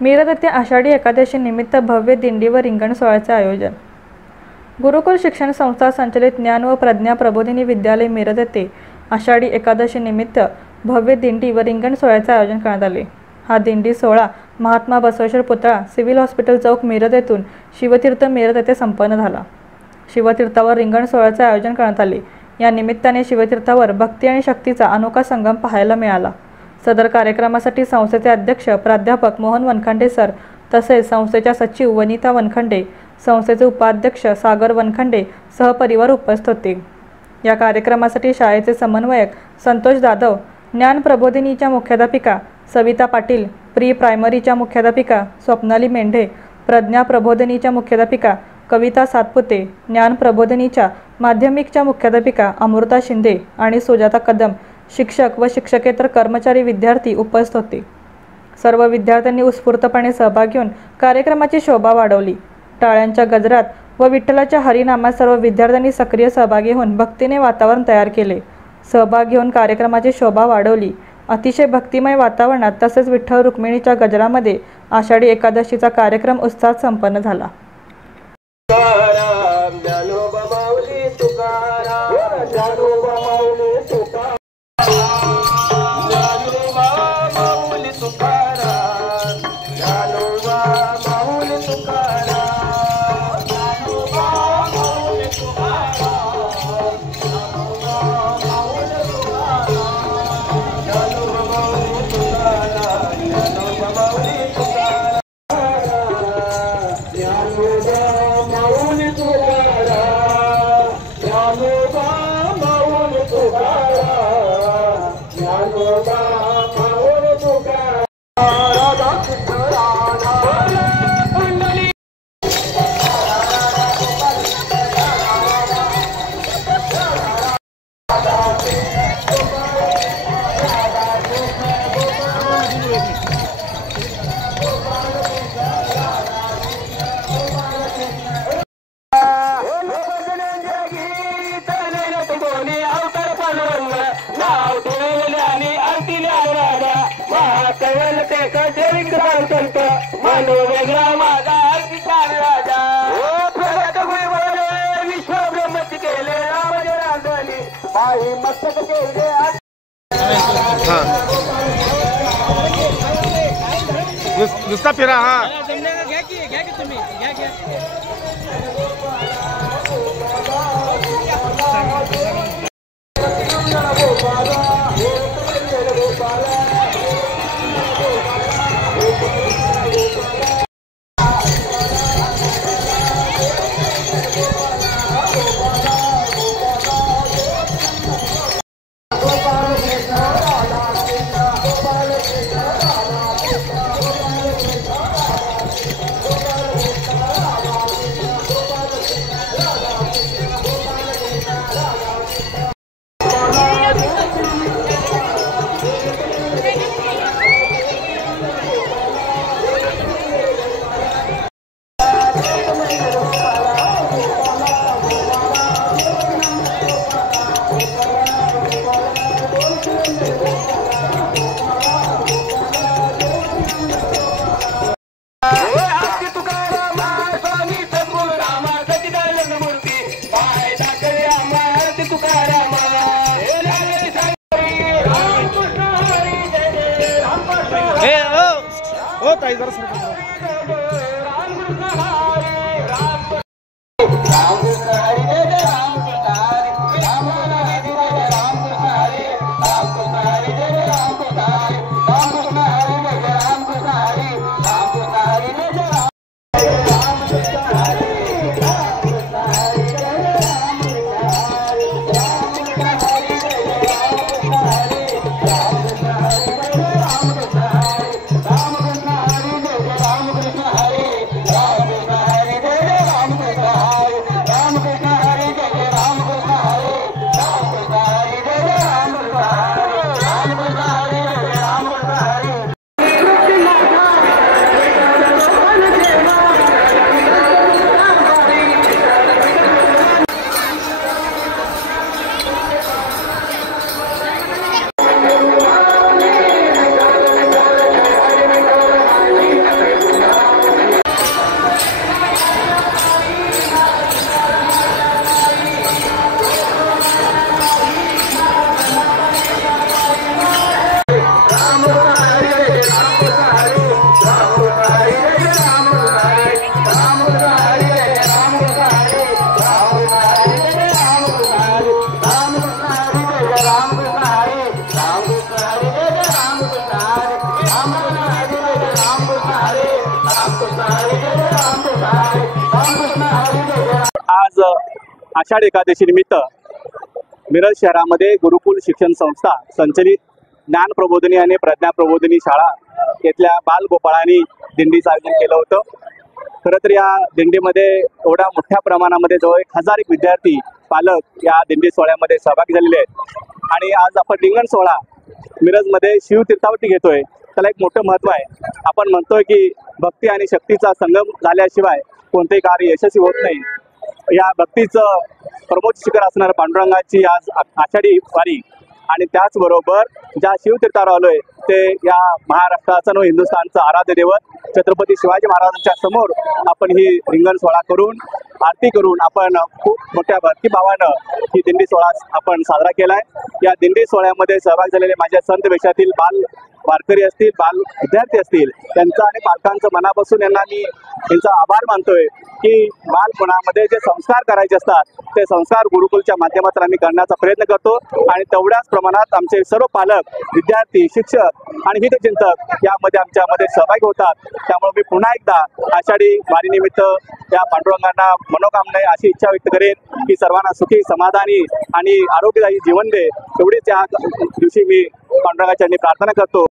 मिरज येथे आषाढी एकादशी निमित्त भव्य दिंडी व रिंगण सोहळ्याचे आयोजन। गुरुकुल शिक्षण संस्था संचलित ज्ञान व प्रज्ञा प्रबोधिनी विद्यालय मिरज येथे आषाढी एकादशी निमित्त भव्य दिंडी व रिंगण सोहळ्याचे आयोजन करण्यात आले। हा दिंडी सोहळा महात्मा बसवेश्वर पुतळा, सिव्हिल हॉस्पिटल चौक मिरज येथून शिवतीर्थ मिरज येथे संपन्न झाला। शिवतीर्थावर रिंगण सोहळ्याचे आयोजन करण्यात आले। या निमित्ताने शिवतीर्थावर भक्ती आणि शक्तीचा अनोखा संगम पाहायला मिळाला। सदर कार्यक्रमासाठी संस्थेचे अध्यक्ष प्राध्यापक मोहन वनखंडे सर तसेच संस्थेच्या सचिव वनिता वनखंडे, संस्थेचे उपाध्यक्ष सागर वनखंडे सहपरिवार उपस्थित होते। या कार्यक्रमासाठी शाळेचे समन्वयक संतोष जाधव, ज्ञान प्रबोधिनीच्या मुख्याध्यापिका सविता पाटील, प्री प्रायमरीच्या मुख्याध्यापिका स्वप्नाली मेंढे, प्रज्ञा प्रबोधिनीच्या मुख्याध्यापिका कविता सातपुते, ज्ञान प्रबोधिनीच्या माध्यमिकच्या मुख्याध्यापिका अमृता शिंदे आणि सुजाता कदम, शिक्षक व शिक्षकेतर कर्मचारी विद्यार्थी उपस्थित होते। सर्व विद्यार्थ्यांनी उत्स्फूर्तपणे सहभाग घेऊन कार्यक्रमाची शोभा वाढवली। टाळ्यांच्या गजरात व विठ्ठलाच्या हरिनामात सर्व विद्यार्थ्यांनी सक्रिय सहभागी होऊन भक्तीने वातावरण तयार केले। सहभाग घेऊन कार्यक्रमाची शोभा वाढवली। अतिशय भक्तिमय वातावरणात तसेच विठ्ठल रुक्मिणीच्या गजरामध्ये आषाढी एकादशीचा कार्यक्रम उत्साहात संपन्न झाला। नुसता फिरा हा आज आषाढ एकादशी निमित्त मिरज शहरामध्ये गुरुकुल शिक्षण संस्था संचलित ज्ञान प्रबोधिनी आणि प्रज्ञा प्रबोधिनी शाळा येथल्या बालगोपाळांनी दिंडीचं आयोजन केलं होतं। खरं तर या दिंडीमध्ये एवढ्या मोठ्या प्रमाणामध्ये जवळ 1000 विद्यार्थी पालक या दिंडी सोहळ्यामध्ये सहभागी झालेले आहेत आणि आज आपण रिंगण सोहळा मिरजमध्ये शिवतीर्थावरती घेतोय। त्याला एक मोठं महत्त्व आहे। आपण म्हणतोय की भक्ती आणि शक्तीचा संगम झाल्याशिवाय कोणतेही कार्य यशस्वी होत नाही। या भक्तीचं प्रमोद शिखर असणाऱ्या पांडुरंगाची आज आषाढी वारी आणि त्याचबरोबर ज्या शिवतीर्थावर आलोय ते या महाराष्ट्राचं व हिंदुस्थानचं आराध्य दैवत छत्रपती शिवाजी महाराजांच्या समोर आपण ही रिंगण सोहळा करून आरती करून आपण खूप मोठ्या भक्तिभावानं ही दिंडी सोहळा आपण साजरा केलाय। या दिंडी सोहळ्यामध्ये सहभागी झालेले माझ्या संत वेशातील बाल वारकरी असतील, बाल विद्यार्थी असतील, त्यांचा आणि पालकांचं मनापासून यांना मी त्यांचा आभार मानतोय की बालपणामध्ये जे संस्कार करायचे असतात ते संस्कार गुरुकुलच्या माध्यमातून आम्ही करण्याचा प्रयत्न करतो आणि तेवढ्याच प्रमाणात आमचे सर्व पालक, विद्यार्थी, शिक्षक आणि हितचिंतक यामध्ये आमच्यामध्ये सहभागी होतात। त्यामुळे मी पुन्हा एकदा आषाढी वारीनिमित्त या पांडुरंगांना मनोकामना अशी इच्छा व्यक्त करेन की सर्वांना सुखी, समाधानी आणि आरोग्यदायी जीवन दे। एवढीच या दिवशी मी पांडुरंगाच्या प्रार्थना करतो।